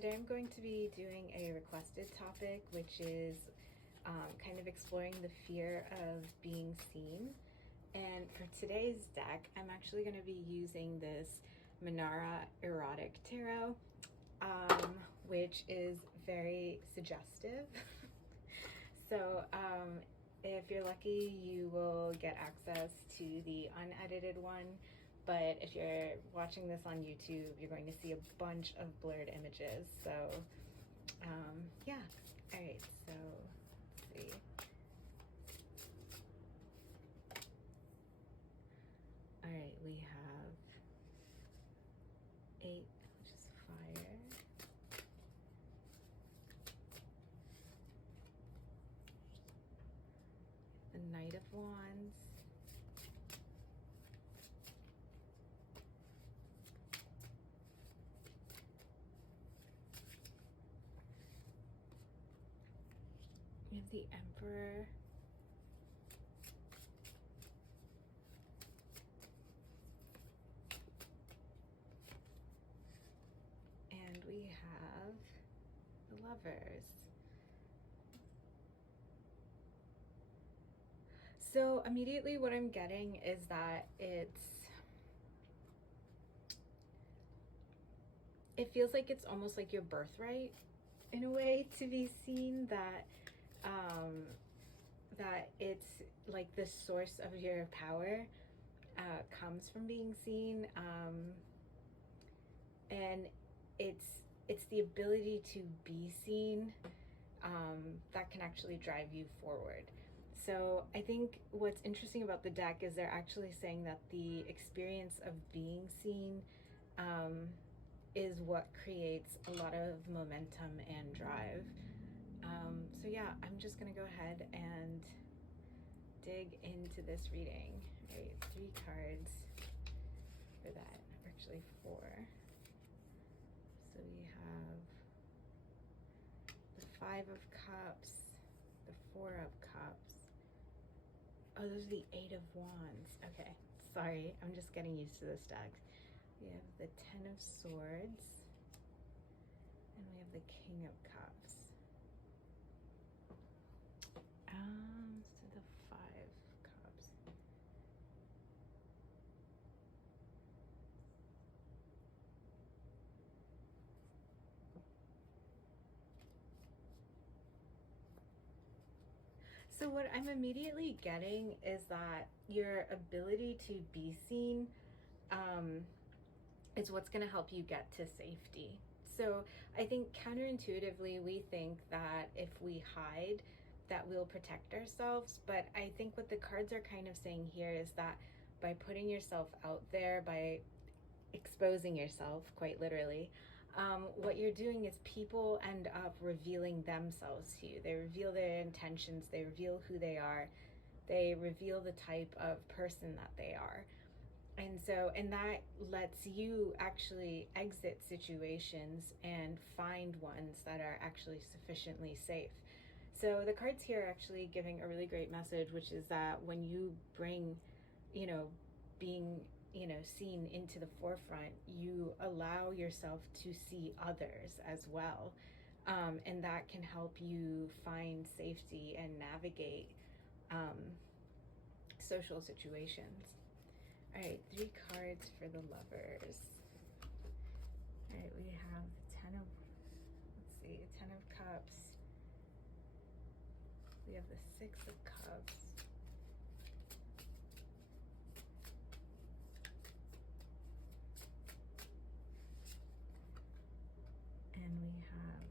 today I'm going to be doing a requested topic, which is kind of exploring the fear of being seen. And for today's deck, I'm actually going to be using this Manara Erotic Tarot, which is very suggestive. So if you're lucky, you will get access to the unedited one. But if you're watching this on YouTube, you're going to see a bunch of blurred images. So yeah. All right, so let's see. All right, we have 8, which is fire. The Knight of Wands. We have the Emperor. And we have the Lovers. So immediately what I'm getting is that it feels like it's almost like your birthright in a way to be seen, that that it's like the source of your power comes from being seen, and it's the ability to be seen that can actually drive you forward. So I think what's interesting about the deck is they're actually saying that the experience of being seen is what creates a lot of momentum and drive. So yeah, I'm just gonna go ahead and dig into this reading. All right, 3 cards for that, actually 4. So we have the 5 of Cups, the 4 of Cups. Oh, those are the 8 of Wands. Okay, sorry, I'm just getting used to this deck. We have the 10 of Swords, and we have the King of Cups. So the 5 Cups. So what I'm immediately getting is that your ability to be seen is what's going to help you get to safety. So I think counterintuitively, we think that if we hide, that we'll protect ourselves. But I think what the cards are kind of saying here is that by putting yourself out there, by exposing yourself, quite literally, what you're doing is people end up revealing themselves to you. They reveal their intentions, they reveal who they are, they reveal the type of person that they are. And that lets you actually exit situations and find ones that are actually sufficiently safe. So the cards here are actually giving a really great message, which is that when you bring, being, seen into the forefront, you allow yourself to see others as well. And that can help you find safety and navigate social situations. All right, 3 cards for the Lovers. All right, we have the 10 of, let's see, 10 of Cups. We have the 6 of Cups. And we have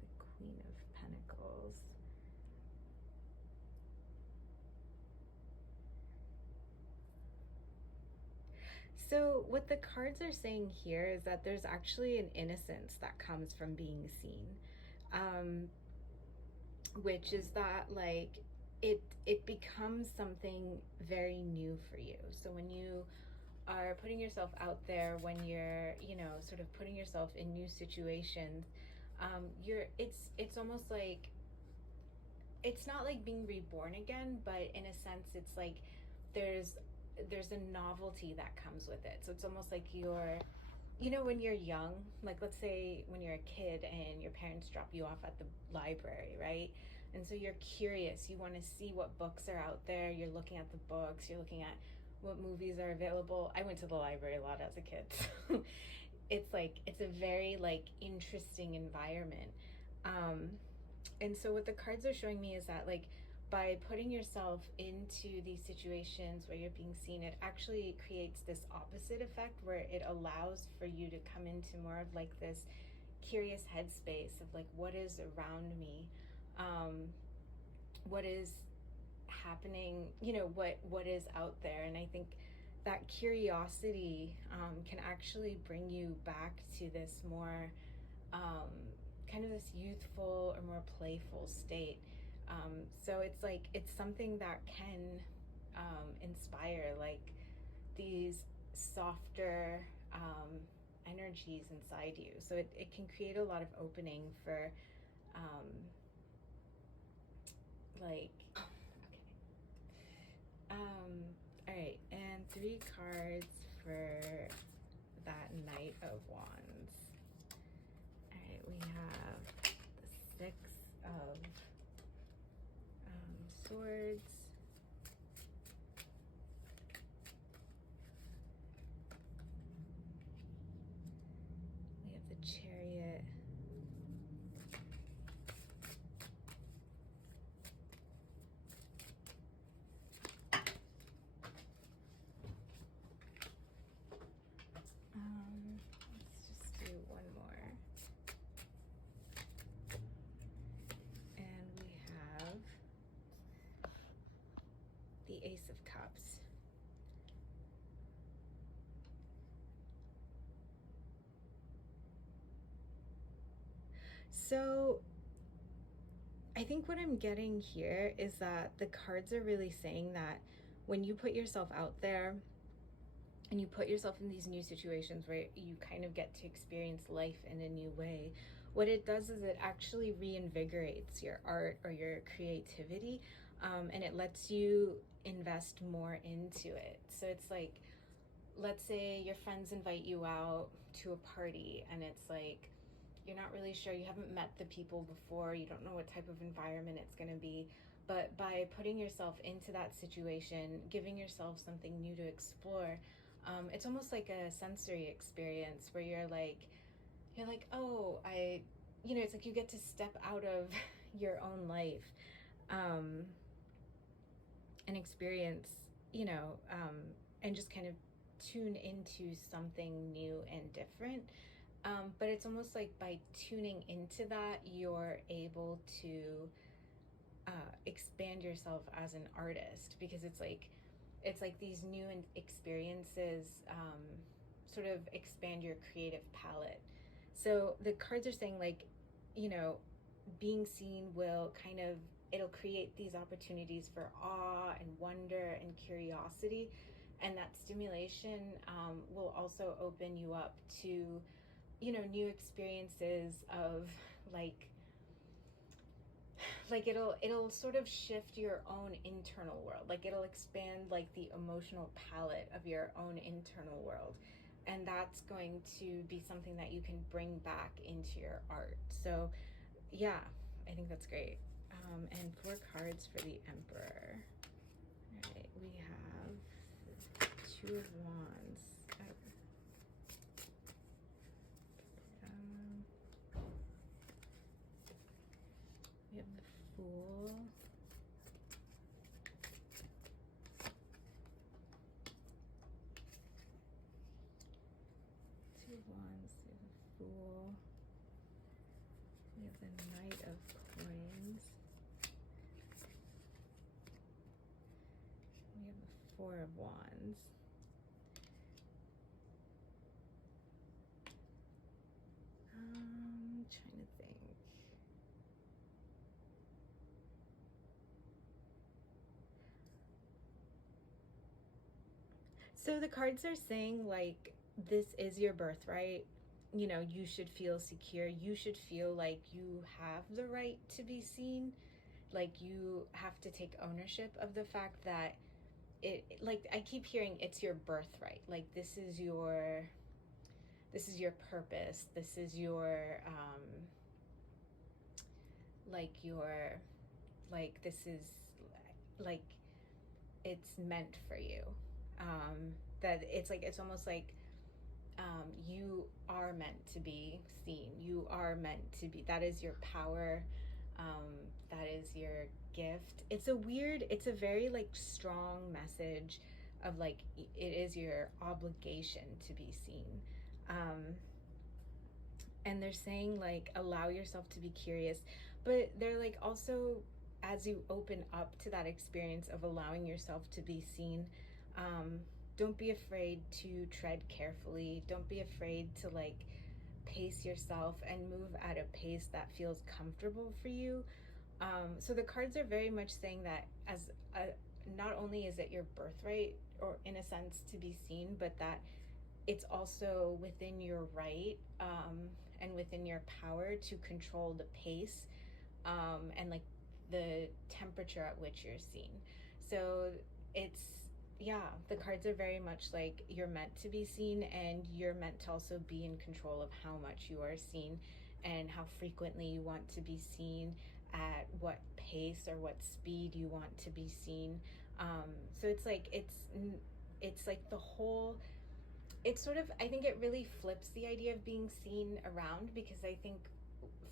the Queen of Pentacles. So what the cards are saying here is that there's actually an innocence that comes from being seen, which is that like it becomes something very new for you. So when you are putting yourself out there, when you're sort of putting yourself in new situations, it's almost like, it's not like being reborn again, but in a sense it's like there's a novelty that comes with it. So it's almost like you're you know, when you're young, like let's say when you're a kid and your parents drop you off at the library, right? And so you're curious, you want to see what books are out there, you're looking at the books, you're looking at what movies are available. I went to the library a lot as a kid. So it's like it's a very like interesting environment. Um and so what the cards are showing me is that like by putting yourself into these situations where you're being seen, it actually creates this opposite effect where it allows for you to come into more of like this curious headspace of like what is around me, um, what is happening, you know, what is out there. And I think that curiosity can actually bring you back to this more um, kind of this youthful or more playful state. So it's like it's something that can inspire like these softer energies inside you. So it can create a lot of opening for um, like okay. All right, and 3 cards for that Knight of Wands. All right, we have the 6 of Swords. We have the Chariot. Let's just do one more. And we have the Ace of Cups. So I think what I'm getting here is that the cards are really saying that when you put yourself out there and you put yourself in these new situations where you kind of get to experience life in a new way, what it does is it actually reinvigorates your art or your creativity, and it lets you invest more into it. So it's like, let's say your friends invite you out to a party and it's like you're not really sure, you haven't met the people before, you don't know what type of environment it's going to be, but by putting yourself into that situation, giving yourself something new to explore, it's almost like a sensory experience where you're like, oh, you know, it's like you get to step out of your own life, um, and experience, you know, and just kind of tune into something new and different. But it's almost like by tuning into that, you're able to expand yourself as an artist, because it's like these new experiences sort of expand your creative palette. So the cards are saying like, you know, being seen will kind of, it'll create these opportunities for awe and wonder and curiosity, and that stimulation will also open you up to, you know, new experiences of like it'll sort of shift your own internal world, like it'll expand like the emotional palette of your own internal world, and that's going to be something that you can bring back into your art. So yeah, I think that's great. And 4 cards for the Emperor. All right, we have 2 of Wands. We have the Fool. 2 of Wands, we have the Fool. We have the Knight of Coins. We have the 4 of Wands. Trying to think. So the cards are saying like this is your birthright. You know, you should feel secure. You should feel like you have the right to be seen. Like you have to take ownership of the fact that it, like I keep hearing, it's your birthright. Like this is your this is your purpose. This is your like your like this is like it's meant for you. That it's like it's almost like you are meant to be seen. You are meant to be. That is your power. That is your gift. It's a very like strong message of like it is your obligation to be seen. And they're saying like allow yourself to be curious, but they're like also as you open up to that experience of allowing yourself to be seen, um, don't be afraid to tread carefully. Don't be afraid to like pace yourself and move at a pace that feels comfortable for you. So the cards are very much saying that as a, not only is it your birthright or in a sense to be seen, but that it's also within your right, and within your power to control the pace, and like the temperature at which you're seen. So it's, yeah, the cards are very much like you're meant to be seen, and you're meant to also be in control of how much you are seen and how frequently you want to be seen, at what pace or what speed you want to be seen. So it's like it's like the whole, it's sort of, I think it really flips the idea of being seen around, because I think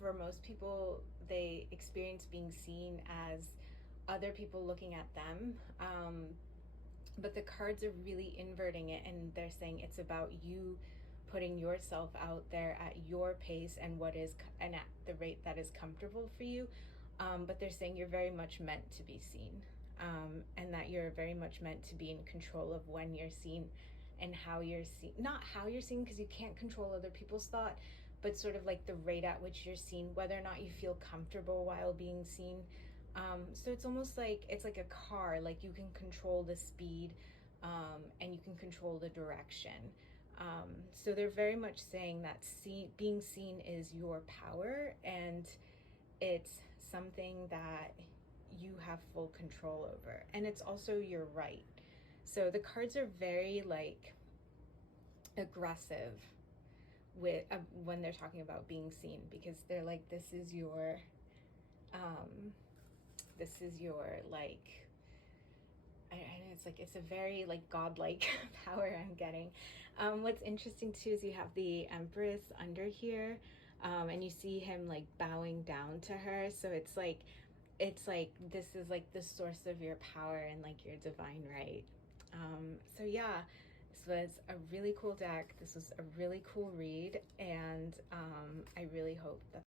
for most people they experience being seen as other people looking at them, but the cards are really inverting it, and they're saying it's about you putting yourself out there at your pace and what is and at the rate that is comfortable for you. But they're saying you're very much meant to be seen, and that you're very much meant to be in control of when you're seen and how you're seen. Not how you're seen, because you can't control other people's thought, but sort of like the rate at which you're seen, whether or not you feel comfortable while being seen. So it's almost like it's like a car, like you can control the speed, and you can control the direction. So they're very much saying that being seen is your power, and it's something that you have full control over, and it's also your right. So the cards are very like aggressive with when they're talking about being seen, because they're like um, this is your like I know it's like it's a very like godlike power I'm getting. What's interesting too is you have the Empress under here, and you see him like bowing down to her. So it's like this is like the source of your power and like your divine right. So yeah, this was a really cool deck. This was a really cool read, and I really hope that